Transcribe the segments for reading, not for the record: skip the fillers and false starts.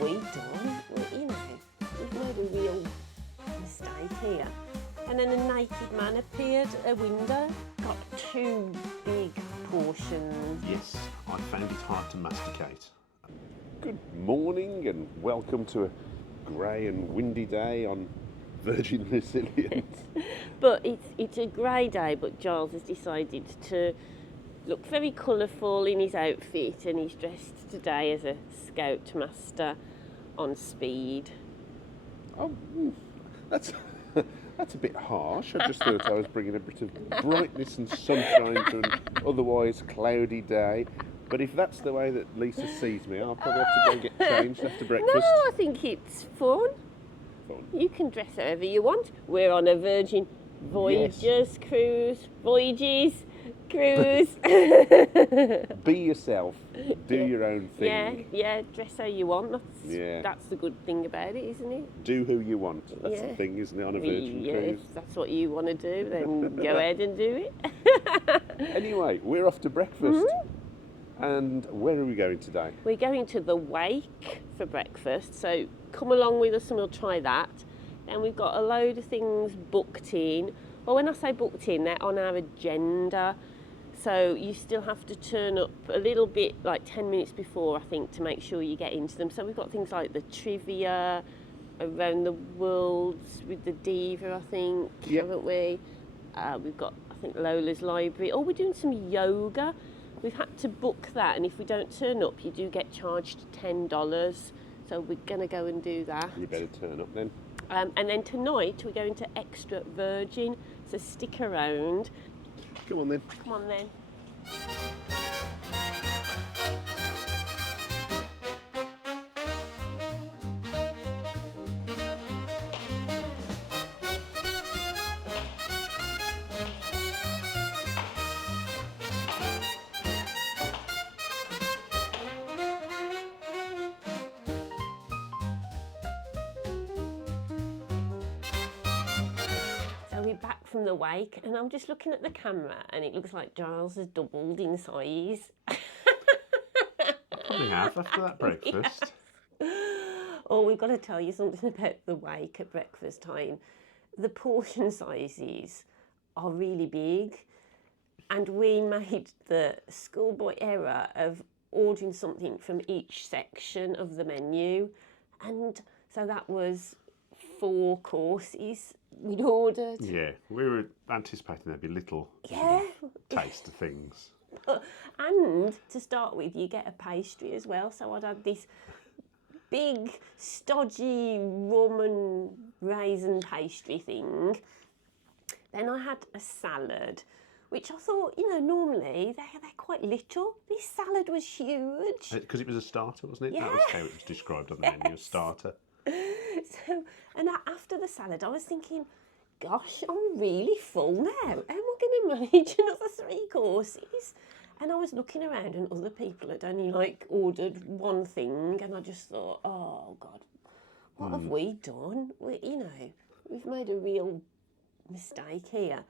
have we done? Well, you know, we've made a real mistake here. And then a naked man appeared at a window, got 2 big portions. Yes, I found it hard to masticate. Good morning and welcome to a grey and windy day on Virgin Resilient. But it's a grey day, but Giles has decided to look very colourful in his outfit, and he's dressed today as a scoutmaster on speed. Oh, that's a bit harsh. I just thought I was bringing a bit of brightness and sunshine to an otherwise cloudy day. But if that's the way that Lisa sees me, I'll probably have to go and get changed after breakfast. No, I think it's fun. You can dress however you want. We're on a Virgin Voyages Voyages cruise. Be yourself. Do your own thing. Yeah, dress how you want. That's the good thing about it, isn't it? Do who you want. That's the thing, isn't it, on a Virgin cruise? If that's what you want to do, then go ahead and do it. Anyway, we're off to breakfast. And where are we going today? We're going to the Wake for breakfast, so come along with us and we'll try that. Then we've got a load of things booked in. Well, when I say booked in, they're on our agenda. So you still have to turn up a little bit, like 10 minutes before, I think, to make sure you get into them. So we've got things like the trivia, around the world with the Diva, I think, haven't we? We've got, I think, Lola's library. Oh, we're doing some yoga. We've had to book that, and if we don't turn up, you do get charged $10. So we're going to go and do that. You better turn up then. And then tonight we're going to Extra Virgin, so stick around. Come on then. Come on then. We're back from the Wake, and I'm just looking at the camera, and it looks like Giles has doubled in size. Probably have after that breakfast. Oh, we've got to tell you something about the Wake at breakfast time. The portion sizes are really big, and we made the schoolboy error of ordering something from each section of the menu, and so that was 4 courses we'd ordered. Yeah, we were anticipating there'd be little taste of things. And to start with, you get a pastry as well. So I'd had this big, stodgy rum and raisin pastry thing. Then I had a salad, which I thought, normally they're quite little. This salad was huge. Because it was a starter, wasn't it? Yeah. That was how it was described on the menu, a starter. So, and after the salad, I was thinking, gosh, I'm really full now. How am I going to manage another 3 courses? And I was looking around, and other people had only ordered one thing, and I just thought, oh God, what have we done? We've made a real mistake here.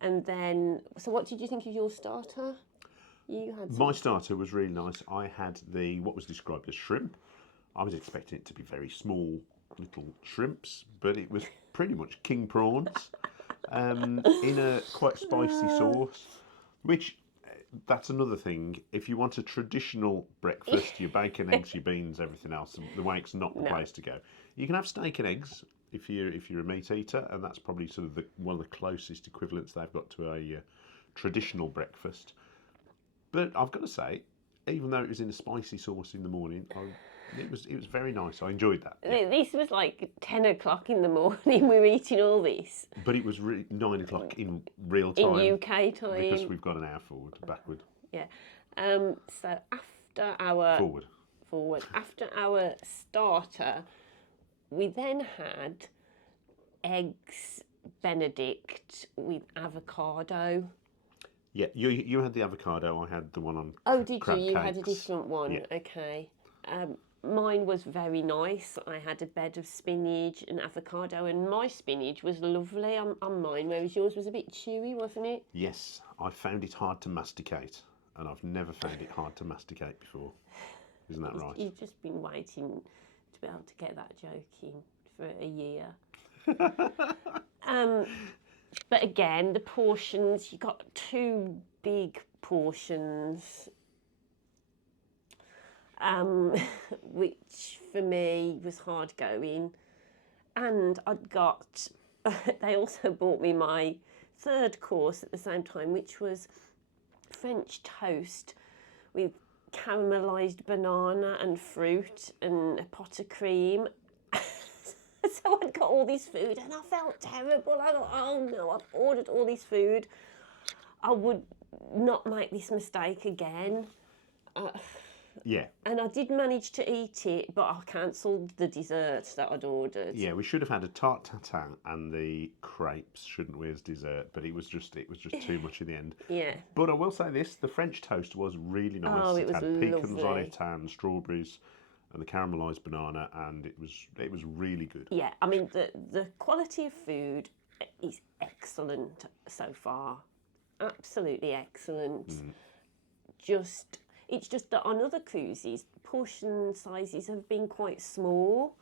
And then, so what did you think of your starter? You had My starter was really nice. I had what was described as shrimp. I was expecting it to be very small little shrimps, but it was pretty much king prawns in a quite spicy sauce, which that's another thing. If you want a traditional breakfast, your bacon, eggs, your beans, everything else, the Wake's not the place to go. You can have steak and eggs if you're a meat eater, and that's probably sort of one of the closest equivalents they've got to a traditional breakfast. But I've got to say, even though it was in a spicy sauce in the morning, it was very nice. I enjoyed that. Yeah. This was like 10 o'clock in the morning. We were eating all this. But it was 9 o'clock in real time. In UK time. Because we've got an hour backward. Yeah. So after our... Forward. After our starter, we then had eggs Benedict with avocado. Yeah, you had the avocado. I had the one on Oh, did crab you? You cakes. had a different one. Yeah. Okay. Mine was very nice. I had a bed of spinach and avocado, and my spinach was lovely on mine, whereas yours was a bit chewy, wasn't it? Yes, I found it hard to masticate, and I've never found it hard to masticate before. Isn't that right? You've just been waiting be able to get that joke in for a year. But again, the portions, you got 2 big portions, which for me was hard going. And I'd got, they also bought me my 3rd course at the same time, which was French toast with caramelised banana and fruit and a pot of cream. So I'd got all this food and I felt terrible. I thought, oh no, I've ordered all this food. I would not make this mistake again. Yeah. And I did manage to eat it, but I cancelled the dessert that I'd ordered. Yeah, we should have had a tarte tatin and the crepes, shouldn't we, as dessert? But it was just too much in the end. Yeah. But I will say this: the French toast was really nice. Oh, it was had pecans on lovely. it and strawberries, and the caramelised banana, and it was really good. Yeah, I mean the quality of food is excellent so far, absolutely excellent. It's just that on other cruises, portion sizes have been quite small.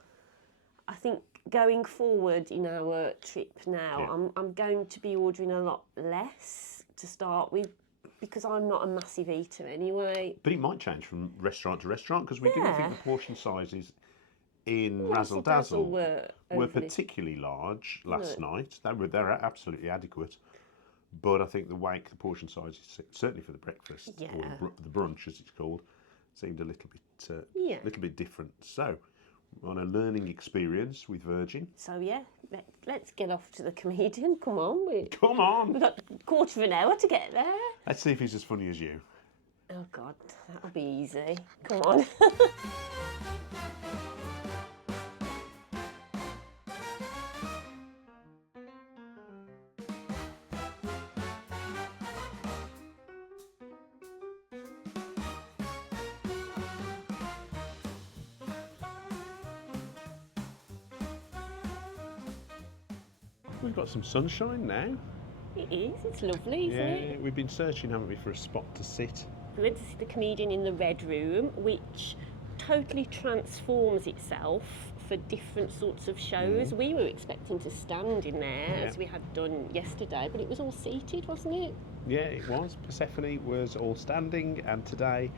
I think going forward in our trip now, I'm going to be ordering a lot less to start with, because I'm not a massive eater anyway. But it might change from restaurant to restaurant, because we didn't think the portion sizes in Razzle Dazzle were particularly large last night. They're absolutely adequate. But I think the portion sizes, certainly for the breakfast, or the brunch as it's called, seemed a little bit different. So, on a learning experience with Virgin. So yeah, let's get off to the comedian. Come on, Come on! We've got a quarter of an hour to get there. Let's see if he's as funny as you. Oh God, that'll be easy. Come on. We've got some sunshine now. It is, it's lovely, isn't it? We've been searching, haven't we, for a spot to sit. We went to see the comedian in the Red Room, which totally transforms itself for different sorts of shows. We were expecting to stand in there, as we had done yesterday, but it was all seated, wasn't it? Yeah, it was. Persephone was all standing, and today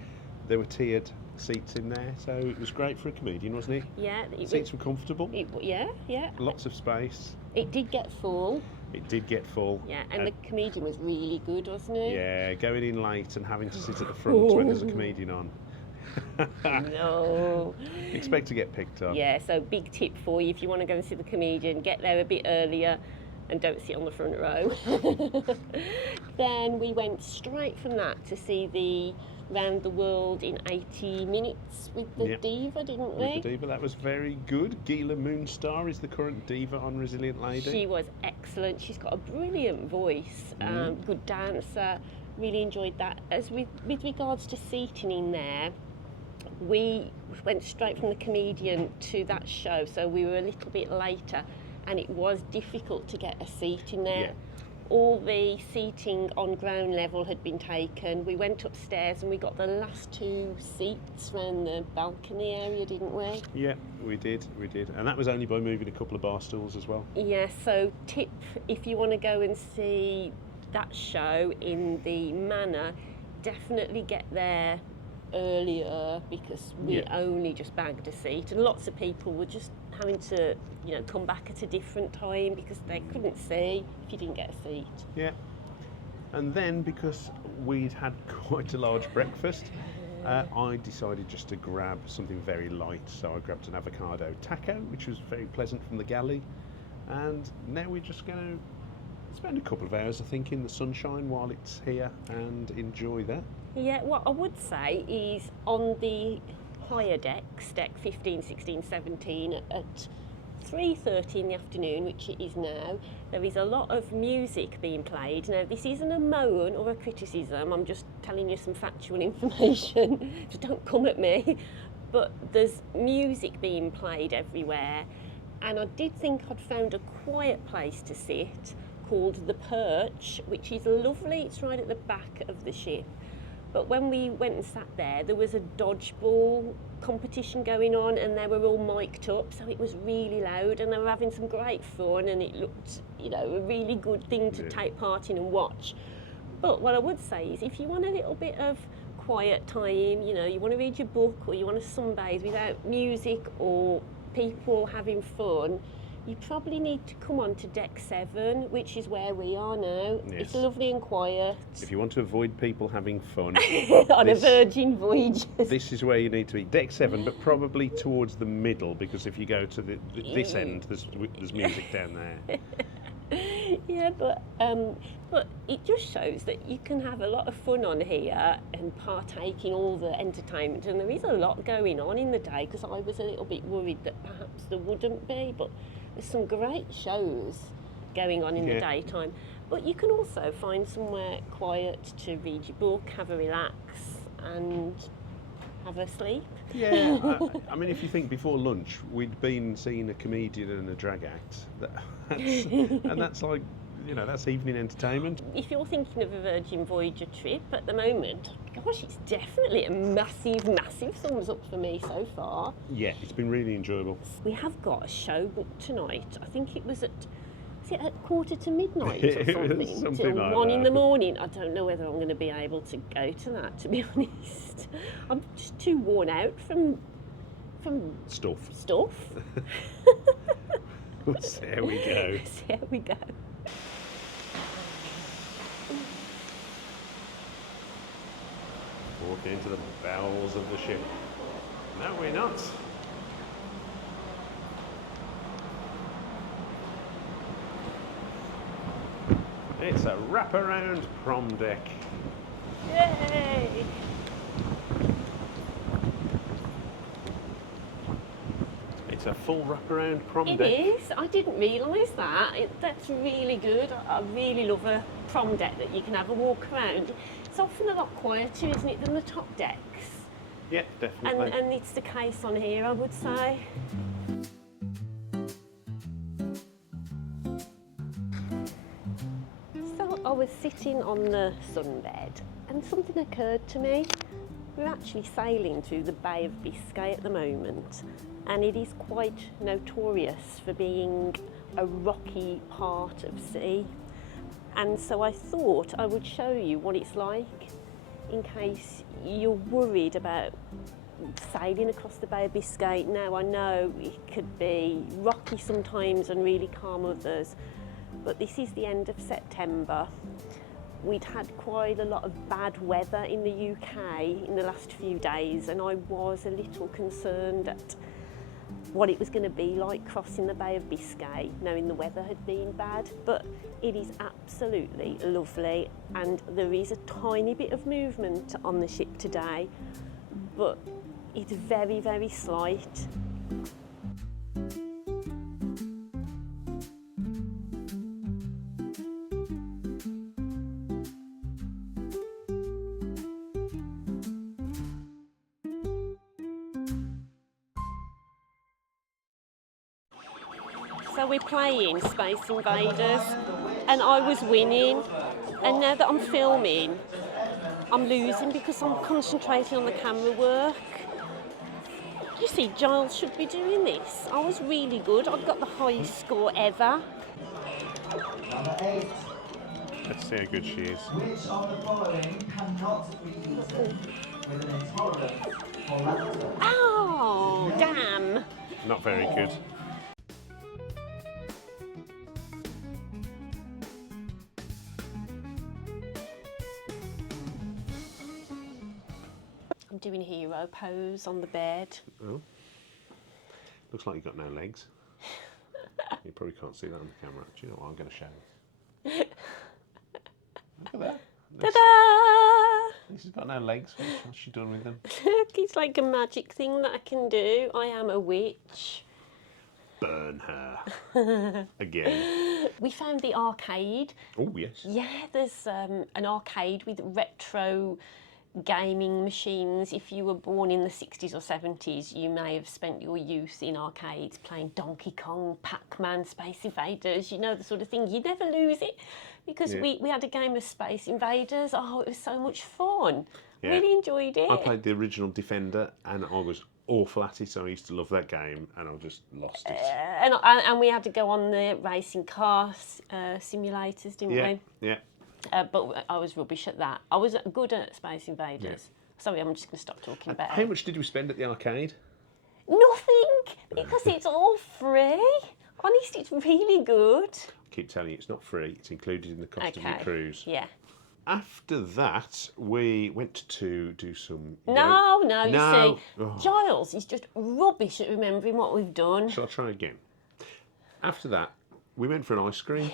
there were tiered seats in there, so it was great for a comedian, wasn't it? Yeah. Seats were comfortable. Yeah. Lots of space. It did get full. It did get full. Yeah, and the comedian was really good, wasn't he? Yeah, going in late and having to sit at the front when there's a comedian on. No. Expect to get picked up. Yeah, so big tip for you, if you want to go and see the comedian, get there a bit earlier and don't sit on the front row. Then we went straight from that to see the Round the World in 80 Minutes with the Diva, didn't we? With the Diva, that was very good. Gila Moonstar is the current Diva on Resilient Lady. She was excellent. She's got a brilliant voice, good dancer. Really enjoyed that. As with regards to seating in there, we went straight from the comedian to that show, so we were a little bit later, and it was difficult to get a seat in there. Yeah. All the seating on ground level had been taken. We went upstairs and we got the last 2 seats around the balcony area, didn't we? Yeah, we did. And that was only by moving a couple of bar stools as well. Yeah, so tip, if you want to go and see that show in the Manor, definitely get there earlier, because we only just bagged a seat, and lots of people were just having to, come back at a different time because they couldn't see if you didn't get a seat. Yeah. And then, because we'd had quite a large breakfast, I decided just to grab something very light. So I grabbed an avocado taco, which was very pleasant, from the galley. And now we're just going to spend a couple of hours, I think, in the sunshine while it's here and enjoy that. Yeah, what I would say is on the higher decks, deck 15, 16, 17, at 3:30 in the afternoon, which it is now, there is a lot of music being played. Now, this isn't a moan or a criticism, I'm just telling you some factual information, so don't come at me. But there's music being played everywhere, and I did think I'd found a quiet place to sit called The Perch, which is lovely. It's right at the back of the ship. But when we went and sat there was a dodgeball competition going on, and they were all mic'd up, so it was really loud, and they were having some great fun, and it looked, you know, a really good thing to take part in and watch. But what I would say is, if you want a little bit of quiet time, you know, you want to read your book or you want to sunbathe without music or people having fun, you probably need to come on to deck 7, which is where we are now. Yes. It's lovely and quiet. If you want to avoid people having fun on a Virgin Voyages. This is where you need to be. Deck 7, but probably towards the middle, because if you go to this end, there's music down there. Yeah, but it just shows that you can have a lot of fun on here and partake in all the entertainment, and there is a lot going on in the day, because I was a little bit worried that perhaps there wouldn't be, but there's some great shows going on in the daytime. But you can also find somewhere quiet to read your book, have a relax and have a sleep. Yeah, I mean, if you think before lunch, we'd been seeing a comedian and a drag act, and that's like, you know, that's evening entertainment. If you're thinking of a Virgin Voyager trip at the moment, gosh, it's definitely a massive, massive thumbs up for me so far. Yeah, it's been really enjoyable. We have got a show booked tonight. I think it was at 1:45 or something, something till like 1 in that. the morning. I don't know whether I'm going to be able to go to that, to be honest. I'm just too worn out from Stuff. There we go. There we go. Walking into the bowels of the ship. No, we're not. It's a wraparound prom deck. Yay! It's a full wraparound prom It deck. is. I didn't realise that. That's really good. I really love a prom deck that you can have a walk around. It's often a lot quieter, isn't it, than the top decks? Yeah, definitely. And it's the case on here, I would say. So I was sitting on the sunbed and something occurred to me. We're actually sailing through the Bay of Biscay at the moment, and it is quite notorious for being a rocky part of sea. And so I thought I would show you what it's like in case you're worried about sailing across the Bay of Biscay. Now, I know it could be rocky sometimes and really calm others, but this is the end of September. We'd had quite a lot of bad weather in the UK in the last few days, and I was a little concerned at what it was going to be like crossing the Bay of Biscay, knowing the weather had been bad. But it is absolutely lovely, and there is a tiny bit of movement on the ship today, but it's very, very slight. So we're playing Space Invaders, and I was winning, and now that I'm filming, I'm losing because I'm concentrating on the camera work. You see, Giles should be doing this. I was really good. I got the highest score ever. Number 8. Let's see how good she is. Which of the following cannot be eaten with an intolerance for lactose? Oh, damn. Not very good. I'm doing hero pose on the bed. Oh. Looks like you've got no legs. You probably can't see that on the camera. Do you know what I'm going to show you? Look at that. Ta-da! This has got no legs. What's she done with them? It's like a magic thing that I can do. I am a witch. Burn her. Again. We found the arcade. Oh, yes. Yeah, there's an arcade with retro gaming machines. If you were born in the 60s or 70s, you may have spent your youth in arcades playing Donkey Kong, Pac-Man, Space Invaders, you know, the sort of thing. You never lose it, because we had a game of Space Invaders. Oh, it was so much fun. Yeah. Really enjoyed it. I played the original Defender and I was awful at it. I used to love that game, and I just lost it. And we had to go on the racing car simulators, didn't Yeah, we? yeah. But I was rubbish at that. I was good at Space Invaders. Sorry, I'm just going to stop talking about How it. much did we spend at the arcade? Nothing, because it's all free. Honest, it's really good. I keep telling you, it's not free. It's included in the cost of your Okay. cruise. Yeah. After that, we went to do some... No, No. you see, Oh. Giles is just rubbish at remembering what we've done. Shall I try again? After that, we went for an ice cream.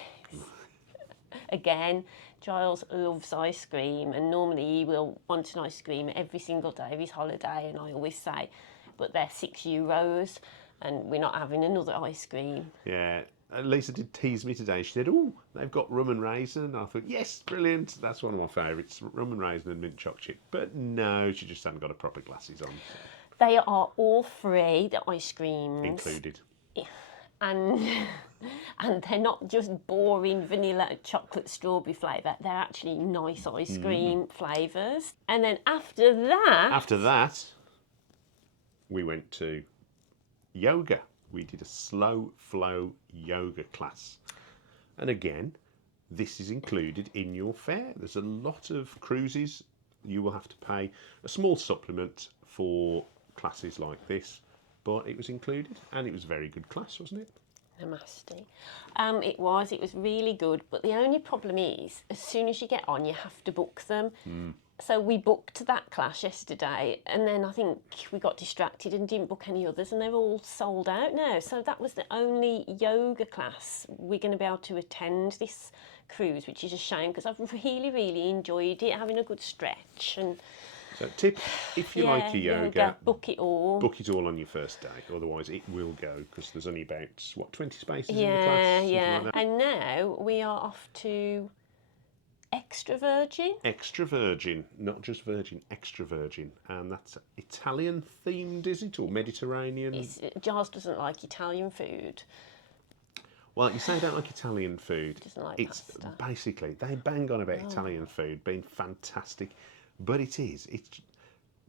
Again, Giles loves ice cream, and normally he will want an ice cream every single day of his holiday, and I always say, but they're €6, and we're not having another ice cream. Yeah. Lisa did tease me today. She said, "Oh, they've got rum and raisin." And I thought, yes, brilliant. That's one of my favourites, rum and raisin and mint chocolate chip. But no, she just hadn't got her proper glasses on. They are all free, the ice creams. Included. And they're not just boring vanilla chocolate strawberry flavour, they're actually nice ice cream flavours. And then after that, we went to yoga. We did a slow flow yoga class. And again, this is included in your fare. There's a lot of cruises. You will have to pay a small supplement for classes like this, but it was included, and it was a very good class, wasn't it? Namaste. It was really good, but the only problem is, as soon as you get on, you have to book them. So we booked that class yesterday, and then I think we got distracted and didn't book any others, and they're all sold out now. So that was the only yoga class we're going to be able to attend this cruise, which is a shame, because I've really, really enjoyed it, having a good stretch. And So tip, if you like your yoga, book it all. book it all on your first day, otherwise it will go, because there's only about, 20 spaces in the Yeah, class? yeah. Like that. And now we are off to Extra Virgin. Extra Virgin, not just Virgin, Extra Virgin. And that's Italian themed, is it? Or Mediterranean? Giles doesn't like Italian food. Well, you say you don't like Italian food. Doesn't like It's pasta. basically, they bang on about Italian food being fantastic. But it's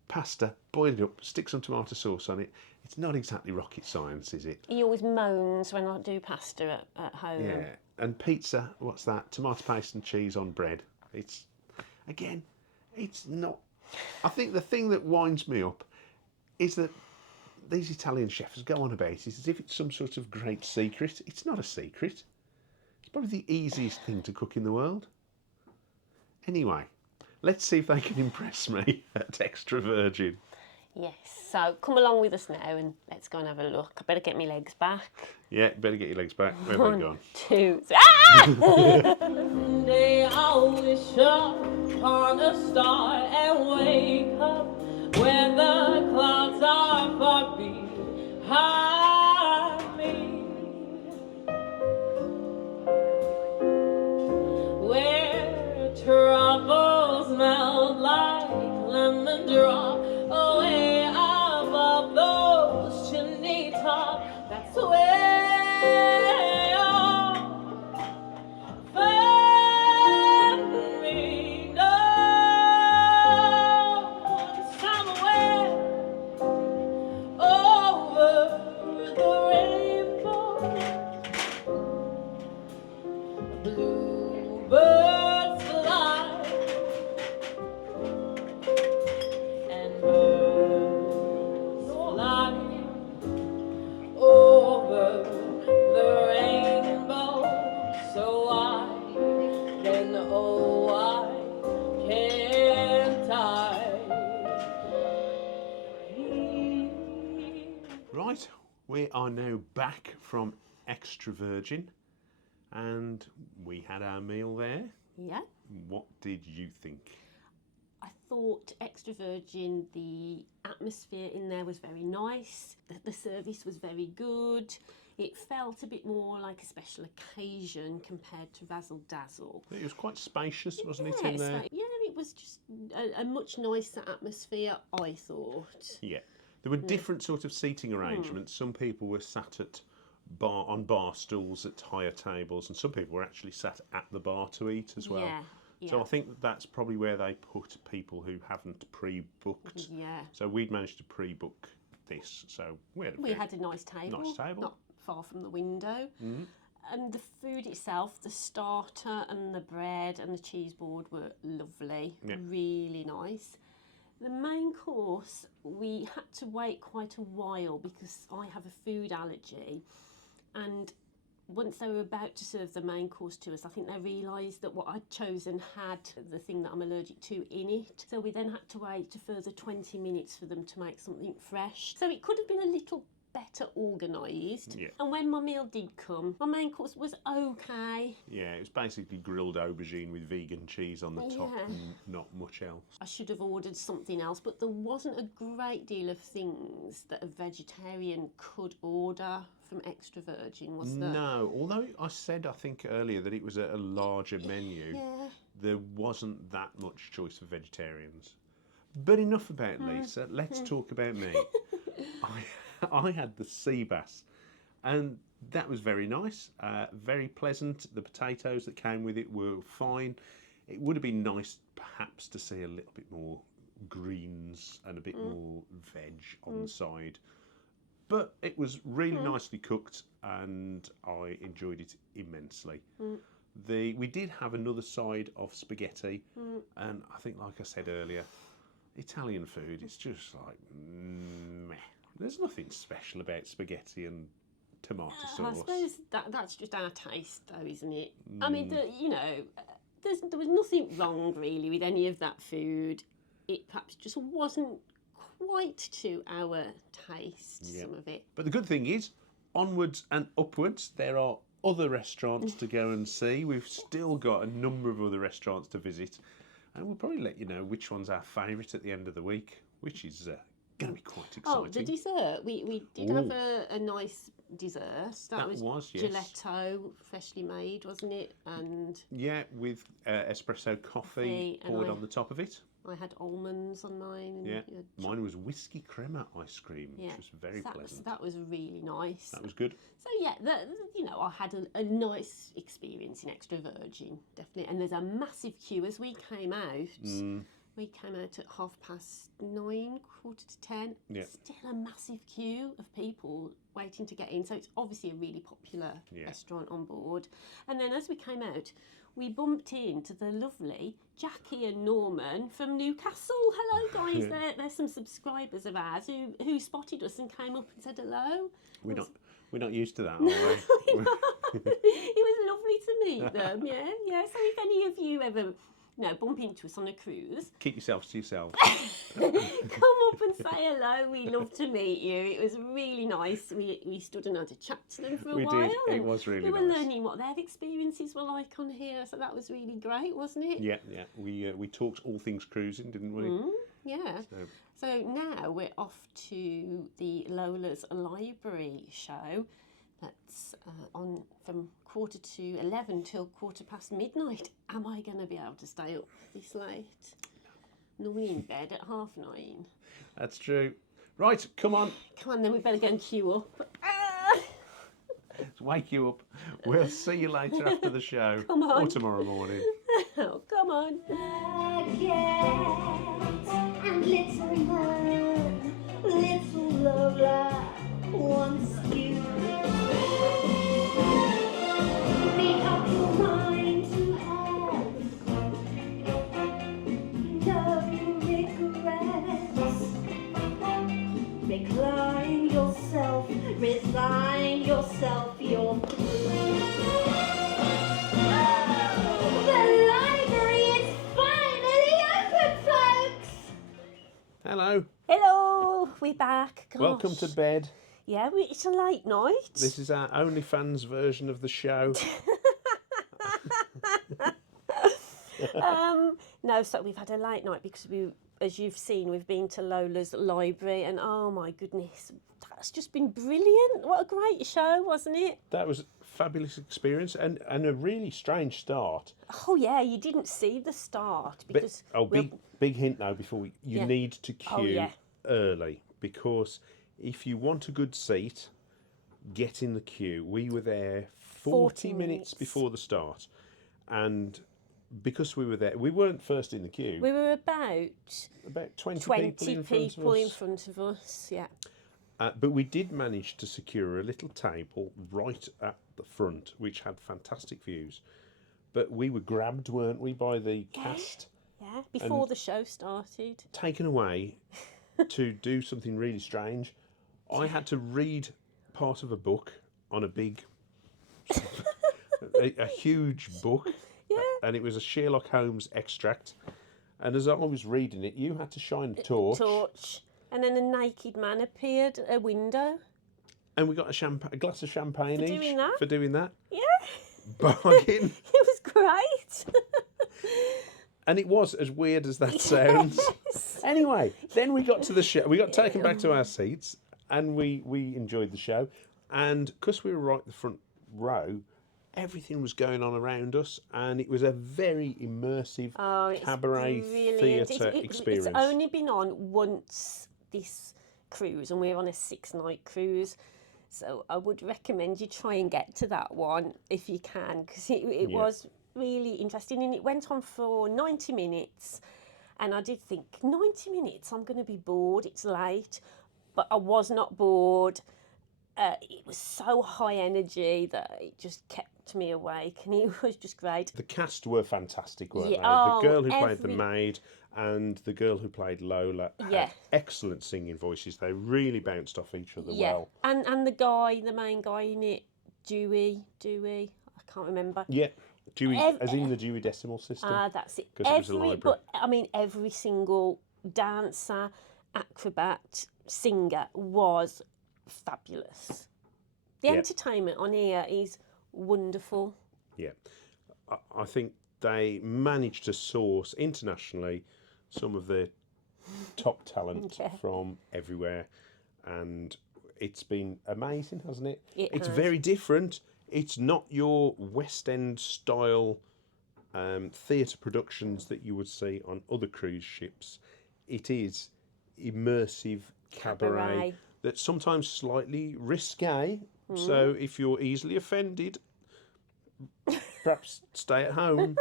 pasta, boil it up, stick some tomato sauce on it. It's not exactly rocket science, is it? He always moans when I do pasta at home. Yeah. And pizza, what's that? Tomato paste and cheese on bread. It's not... I think the thing that winds me up is that these Italian chefs go on about it as if it's some sort of great secret. It's not a secret. It's probably the easiest thing to cook in the world. Anyway, let's see if they can impress me at Extra Virgin. Yes, so come along with us now and let's go and have a look. I better get my legs back. Yeah, better get your legs back. Where have they gone? 2, ah! They always shine on a star and wake up when the clouds are far behind me. Where troubles melt like lemon drop away above those chimney tops. That's where you'll find me. No, somewhere over the rainbow, bluebirds fly and birds fly over the rainbow. So why then, oh why can't I hear? Right, we are now back from Extra Virgin, and we had our meal there. Yeah. What did you think? I thought Extra Virgin, the atmosphere in there was very nice. The service was very good. It felt a bit more like a special occasion compared to Razzle Dazzle. It was quite spacious, wasn't it, in there? It was just a much nicer atmosphere, I thought. Yeah. There were different sort of seating arrangements. Some people were sat at on bar stools at higher tables, and some people were actually sat at the bar to eat as well. Yeah. So I think that's probably where they put people who haven't pre-booked. Yeah. So we'd managed to pre-book this. So we had a nice table. Nice table. Not far from the window. And the food itself, the starter and the bread and the cheese board were lovely, really nice. The main course, we had to wait quite a while because I have a food allergy, and once they were about to serve the main course to us, I think they realised that what I'd chosen had the thing that I'm allergic to in it. So we then had to wait a further 20 minutes for them to make something fresh. So it could have been a little better organised. Yeah. And when my meal did come, my main course was okay. Yeah, it was basically grilled aubergine with vegan cheese on the top and not much else. I should have ordered something else, but there wasn't a great deal of things that a vegetarian could order from Extra Virgin, was there? No, although I said, I think earlier, that it was a larger menu, there wasn't that much choice for vegetarians. But enough about Lisa, let's talk about me. I had the sea bass, and that was very nice, very pleasant. The potatoes that came with it were fine. It would have been nice perhaps to see a little bit more greens and a bit more veg on the side. But it was really nicely cooked and I enjoyed it immensely. We did have another side of spaghetti, and I think, like I said earlier, Italian food, it's just like meh. There's nothing special about spaghetti and tomato sauce. I suppose that's just our taste, though, isn't it? I mean, there was nothing wrong really with any of that food. It perhaps just wasn't quite to our taste, some of it. But the good thing is, onwards and upwards, there are other restaurants to go and see. We've still got a number of other restaurants to visit, and we'll probably let you know which one's our favourite at the end of the week, which is going to be quite exciting. Oh, the dessert. We did have a nice dessert. That was yes. gelato, freshly made, wasn't it? And yeah, with espresso coffee poured on the top of it. I had almonds on mine. And Mine was whiskey crema ice cream, which was very pleasant. That was really nice. That was good. So yeah, I had a nice experience in Extra Virgin, definitely. And there's a massive queue as we came out. We came out at 9:30, 9:45. Yeah. Still a massive queue of people waiting to get in. So it's obviously a really popular restaurant on board. And then as we came out, we bumped into the lovely Jackie and Norman from Newcastle. Hello, guys. There's some subscribers of ours who spotted us and came up and said hello. We're not used to that, are we? It was lovely to meet them. Yeah. So if any of you ever bump into us on a cruise, keep yourselves to yourself. Come up and say hello. We love to meet you. It was really nice. We stood and had a chat to them for a while. We did. It was really nice. We were learning what their experiences were like on here, so that was really great, wasn't it? Yeah. We talked all things cruising, didn't we? Yeah. So now we're off to the Lola's Library show. That's on from 11:15 till midnight. Am I going to be able to stay up this late? Normally in bed at 9:30. That's true. Right, come on. Come on, then we better go and queue up. Let's wake you up. We'll see you later after the show. Come on. Or tomorrow morning. Oh, come on. And little man, little Lola, wants you. Make up your mind to have no regrets. Recline yourself, resign yourself, you're through. The library is finally open, folks! Hello. Hello, we're back. Gosh. Welcome to bed. Yeah, it's a late night. This is our OnlyFans version of the show. No, so we've had a late night because as you've seen, we've been to Lola's Library, and oh my goodness, that's just been brilliant. What a great show, wasn't it? That was a fabulous experience and a really strange start. Oh yeah, you didn't see the start because big hint though before you need to queue early, because if you want a good seat, get in the queue. We were there 40 minutes before the start, and because we were there, we weren't first in the queue. We were about 20 people in front of us. Yeah. But we did manage to secure a little table right at the front, which had fantastic views. But we were grabbed, weren't we, by the cast, Yeah, before the show started. taken away to do something really strange. I had to read part of a book on a big, a huge book, and it was a Sherlock Holmes extract. And as I was reading it, you had to shine a torch. And then a naked man appeared at a window. And we got a glass of champagne each doing that? for doing that. Yeah. Bargain. It was great. And it was as weird as that sounds. Yes. Anyway, then we got to the show. We got taken back to our seats, and we enjoyed the show. And because we were right at the front row, everything was going on around us, and it was a very immersive cabaret theatre experience. It's only been on once this cruise, and we're on a 6-night cruise. So I would recommend you try and get to that one if you can, because it was really interesting, and it went on for 90 minutes. And I did think, 90 minutes, I'm going to be bored, it's late. But I was not bored. It was so high energy that it just kept me awake, and it was just great. The cast were fantastic, weren't they? Oh, the girl who played the maid and the girl who played Lola had excellent singing voices. They really bounced off each other well. And the main guy in it, Dewey, I can't remember. Yeah, Dewey, as in the Dewey Decimal System. That's it. Because it was a library. But I mean, every single dancer, acrobat, singer was fabulous. The entertainment on here is wonderful. Yeah, I think they managed to source internationally some of the top talent from everywhere, and it's been amazing, hasn't it? It's very different. It's not your West End style theatre productions that you would see on other cruise ships. It is immersive cabaret. That's sometimes slightly risque. So if you're easily offended, perhaps stay at home.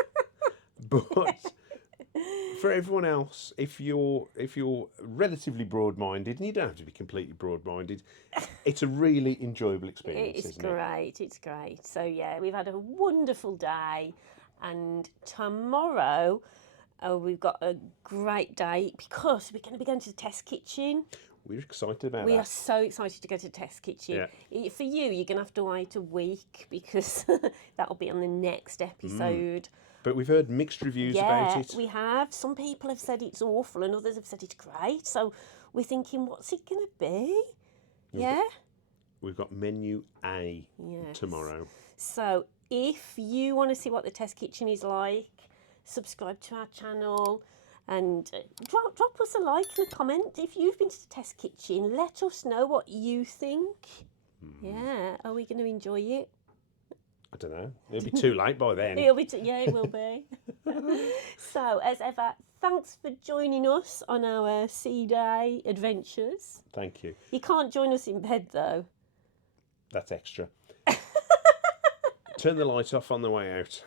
But for everyone else, if you're relatively broad-minded, and you don't have to be completely broad-minded, it's a really enjoyable experience. It's great. It's great. So yeah, we've had a wonderful day, and tomorrow we've got a great day because we're going to be going to the test kitchen. We're excited about that. We are so excited to go to the test kitchen. Yeah. For you, you're going to have to wait a week because that'll be on the next episode. But we've heard mixed reviews about it. Yeah, we have. Some people have said it's awful and others have said it's great. So we're thinking, what's it going to be? We've got menu A tomorrow. So if you want to see what the test kitchen is like, subscribe to our channel. And drop us a like and a comment. If you've been to the test kitchen, let us know what you think. Yeah, are we going to enjoy it? I don't know. It'll be too late by then. It will be. So, as ever, thanks for joining us on our sea day adventures. Thank you. You can't join us in bed, though. That's extra. Turn the light off on the way out.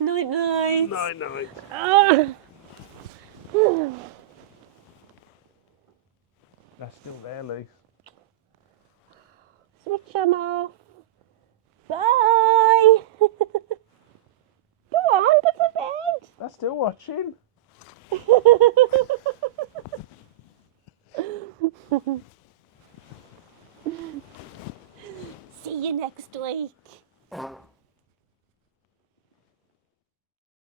Night, night. Night, night. That's still there, Lee. Switch them off. Bye. Go on, go to bed. They're still watching. See you next week.